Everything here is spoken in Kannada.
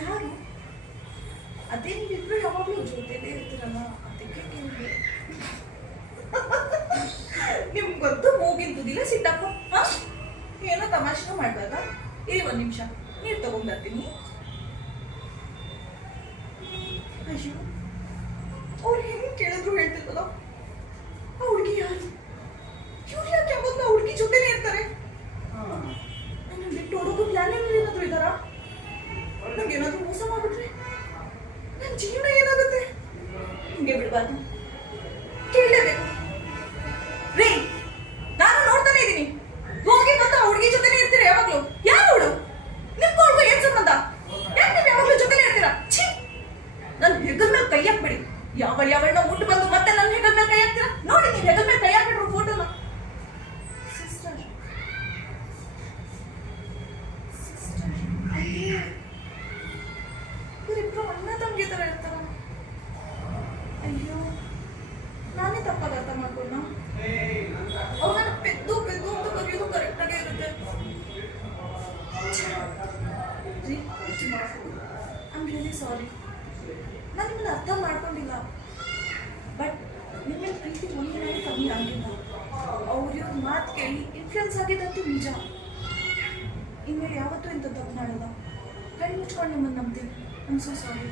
ಯಾರು? ಅದೇ ನೀವಿಬ್ರು ಯಾವಾಗಲೂ ಜೊತೆಲೇ ಇರ್ತೀರಲ್ಲ, ಅದಕ್ಕೆ ಕೇಳಿದೆ. ನಿಮ್ಗೆ ಗೊತ್ತು ಮೂಗಿನ ತುದಿಲ್ಲ ಸಿಟ್ಟಪ್ಪ. ಹಾ, ಏನೋ ತಮಾಷೆ ಮಾಡ್ದಾಗ ಇರಿ ಒಂದು ನಿಮಿಷ ನೀರು ತಗೊಂಡ್ಬರ್ತೀನಿ. ಅಯ್ಯೋ, ಅವ್ರು ಹೆಂಗೆ ಕೇಳಿದ್ರು ಹೇಳ್ತಿಲ್ವಲ್ಲ. ಆ ಹುಡುಗಿ ಯಾರು? ಇವ್ರು ಯಾಕೆ ಯಾವಾಗಲೂ ಆ ಹುಡುಗಿ ಜೊತೆನೇ ಇರ್ತಾರೆ? ನನ್ನ ಬಿಟ್ಟು ಹೋಗೋದು ಪ್ಲಾನ್ ಏನಾದ್ರು ಇದ್ದಾರಾ? ನಂಗೆ ಏನಾದರೂ ಮೋಸ ಮಾಡ್ಬಿಟ್ರೆ ನನ್ನ ಜೀವನ ಏನಾಗುತ್ತೆ? ಹಿಂಗೆ ಬಿಡಬಾರ್ದು, ಕೇಳಲೇಬೇಕು. ರೀ, ನಾನು ನೋಡ್ತಾನೆ ಇದ್ದೀನಿ, ಹೋಗಿ ಬಂದು ಆ ಹುಡುಗಿ ಜೊತೆನೇ ಇರ್ತೀರಾ ಯಾವಾಗಲೂ? ಯಾರು ಅವಳು? ನಿಮ್ಗೂ ಏನ್ ಸಂಬಂಧ? ಯಾಕೆ ನೀವು ಯಾವಾಗಲೂ ಜೊತೆನೇ ಇರ್ತೀರಾ? ಛೀ, ನನ್ನ ಹೆಗಲ ಮೇಲೆ ಕೈ ಹಾಕ್ಬೇಡಿ. ಯಾವಳನ್ನ ಮುಟ್ಟು ಬಂದು ಮತ್ತೆ ನನ್ನ ಹೆಗಲ ಮೇಲೆ ಕೈ ಹಾಕ್ತೀರಾ? ನೋಡಿ, ನೀವು ಹೆಗಲ ಮೇಲೆ ಕೈ ಹಾಕಿದ್ರು ಫೋಟೋನ. ಸಿಸ್ಟರ್, ಇವರಿಬ್ರು ಅಣ್ಣ ತಂಗಿ ತರ ಇರ್ತಾರ. ಅಯ್ಯೋ, ನಾನೇ ತಪ್ಪಾಗಿ ಅರ್ಥ ಮಾಡ್ಕೊಂಡ. ಅವ್ರನ್ನ ಪೆದ್ದು ಪೆದ್ದು ಅಂತ ಕರೆಯೋದು ಕರೆಕ್ಟಾಗೇ ಇರುತ್ತೆ. ರೀ, ಐ ಆಮ್ ರಿಯಲಿ ಸಾರಿ. ನಾನು ನಿಮ್ಮನ್ನ ಅರ್ಥ ಮಾಡ್ಕೊಂಡಿಲ್ಲ. ಬಟ್ ನಿಮ್ಮಲ್ಲಿ ಪ್ರೀತಿ ಒಂದಿನ ಕಮ್ಮಿ ಆಗಿಲ್ಲ. ಅವ್ರ ಮಾತು ಕೇಳಿ ಇನ್ಫ್ಲುಯೆನ್ಸ್ ಆಗಿದ್ದಂತೂ ನಿಜ. ಇನ್ಮೇಲೆ ಯಾವತ್ತೂ ಇಂಥ ತಪ್ಪು ಮಾಡಲ್ಲ. ಕೈ ಮುಚ್ಕೊಂಡು ನಿಮ್ಮನ್ನು ನಂಬ್ತೀನಿ. I am so sorry.